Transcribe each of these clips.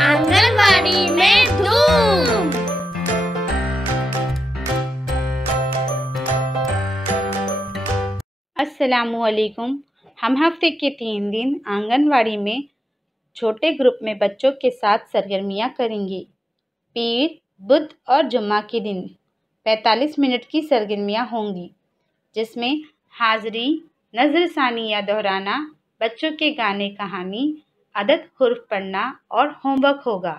आंगनवाड़ी में धूम। अस्सलामुअलैकुम। हम हफ्ते के 3 दिन आंगनवाड़ी में छोटे ग्रुप में बच्चों के साथ सरगर्मियाँ करेंगे। पीर, बुध और जुम्मा के दिन 45 मिनट की सरगर्मियाँ होंगी, जिसमें हाज़री, नज़रसानी या दोहराना, बच्चों के गाने कहानी, अदद हुर्फ पढ़ना और होमवर्क होगा।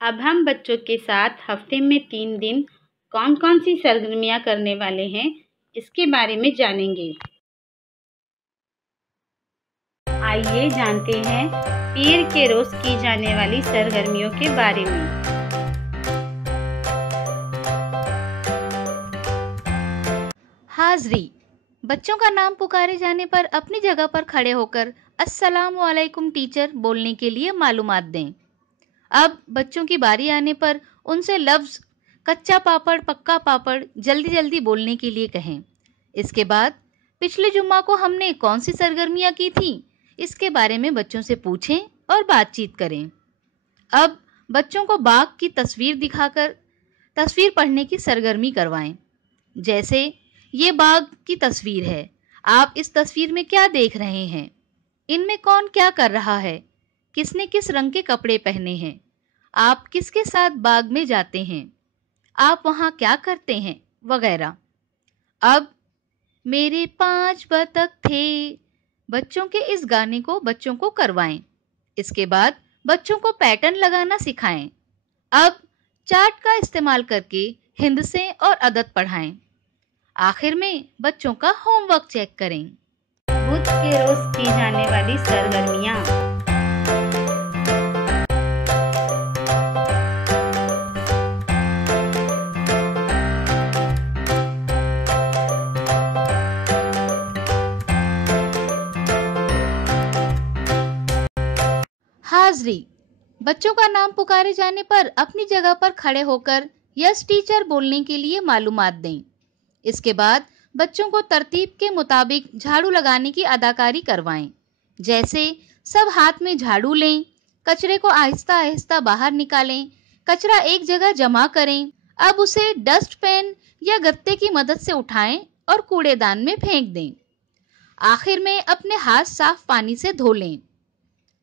अब हम बच्चों के साथ हफ्ते में 3 दिन कौन कौन सी सरगर्मियाँ करने वाले हैं, इसके बारे में जानेंगे। आइए जानते हैं पीर के रोज़ की जाने वाली सरगर्मियों के बारे में। हाज़री, बच्चों का नाम पुकारे जाने पर अपनी जगह पर खड़े होकर अस्सलामु अलैकुम टीचर बोलने के लिए मालूमात दें। अब बच्चों की बारी आने पर उनसे लफ्ज़ कच्चा पापड़, पक्का पापड़ जल्दी जल्दी बोलने के लिए कहें। इसके बाद पिछले जुम्मा को हमने कौन सी सरगर्मियाँ की थीं, इसके बारे में बच्चों से पूछें और बातचीत करें। अब बच्चों को बाग की तस्वीर दिखाकर तस्वीर पढ़ने की सरगर्मी करवाएं। जैसे ये बाग की तस्वीर है, आप इस तस्वीर में क्या देख रहे हैं, इनमें कौन क्या कर रहा है, किसने किस रंग के कपड़े पहने हैं, आप किसके साथ बाग में जाते हैं, आप वहाँ क्या करते हैं, वगैरह। अब मेरे 5 बतख थे, बच्चों के इस गाने को बच्चों को करवाएं। इसके बाद बच्चों को पैटर्न लगाना सिखाएं। अब चार्ट का इस्तेमाल करके हिंदसे और अदद पढ़ाएं। आखिर में बच्चों का होमवर्क चेक करें। बुध के रोज़ की जाने वाली सरगर्मियाँ। हाज़री, बच्चों का नाम पुकारे जाने पर अपनी जगह पर खड़े होकर यस टीचर बोलने के लिए मालूमात दें। इसके बाद बच्चों को तरतीब के मुताबिक झाड़ू लगाने की अदाकारी करवाएं। जैसे सब हाथ में झाड़ू लें, कचरे को आहिस्ता आहिस्ता बाहर निकालें, कचरा एक जगह जमा करें। अब उसे डस्ट पैन या गत्ते की मदद से उठाएं और कूड़ेदान में फेंक दें। आखिर में अपने हाथ साफ पानी से धो लें।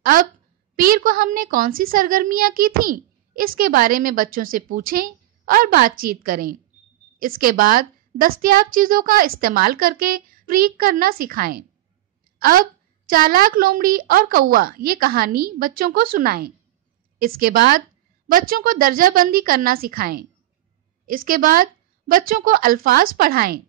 अब पीर को हमने कौन सी सरगर्मियाँ की थीं, इसके बारे में बच्चों से पूछें और बातचीत करें। इसके बाद दस्तयाब चीजों का इस्तेमाल करके फ्रीक करना सिखाएं। अब चालाक लोमड़ी और कौवा ये कहानी बच्चों को सुनाएं। इसके बाद बच्चों को दर्जाबंदी करना सिखाएं। इसके बाद बच्चों को अल्फाज पढ़ाएं।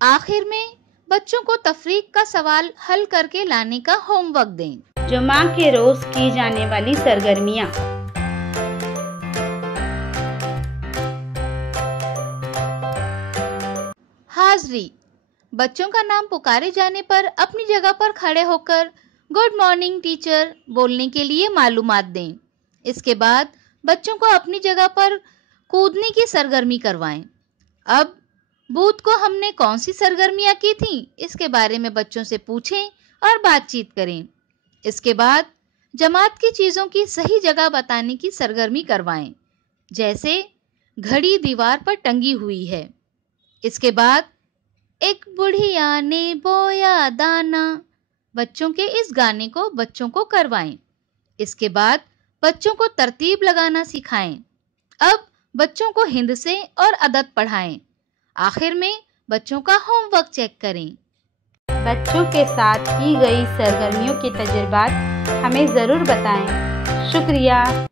आखिर में बच्चों को तफरीक का सवाल हल करके लाने का होमवर्क दें। जुम्मा के रोज़ की जाने वाली सरगर्मियाँ। हाज़री, बच्चों का नाम पुकारे जाने पर अपनी जगह पर खड़े होकर गुड मॉर्निंग टीचर बोलने के लिए मालूमात दें। इसके बाद बच्चों को अपनी जगह पर कूदने की सरगर्मी करवाएं। अब बुध को हमने कौन सी सरगर्मियाँ की थीं, इसके बारे में बच्चों से पूछें और बातचीत करें। इसके बाद जमात की चीज़ों की सही जगह बताने की सरगर्मी करवाएं। जैसे घड़ी दीवार पर टंगी हुई है। इसके बाद एक बुढ़िया ने बोया दाना, बच्चों के इस गाने को बच्चों को करवाएं। इसके बाद बच्चों को तरतीब लगाना सिखाएं। अब बच्चों को हिंदसे और अदद पढ़ाएं। आखिर में बच्चों का होमवर्क चेक करें। बच्चों के साथ की गई सरगर्मियों के तजुर्बात हमें ज़रूर बताएं। शुक्रिया।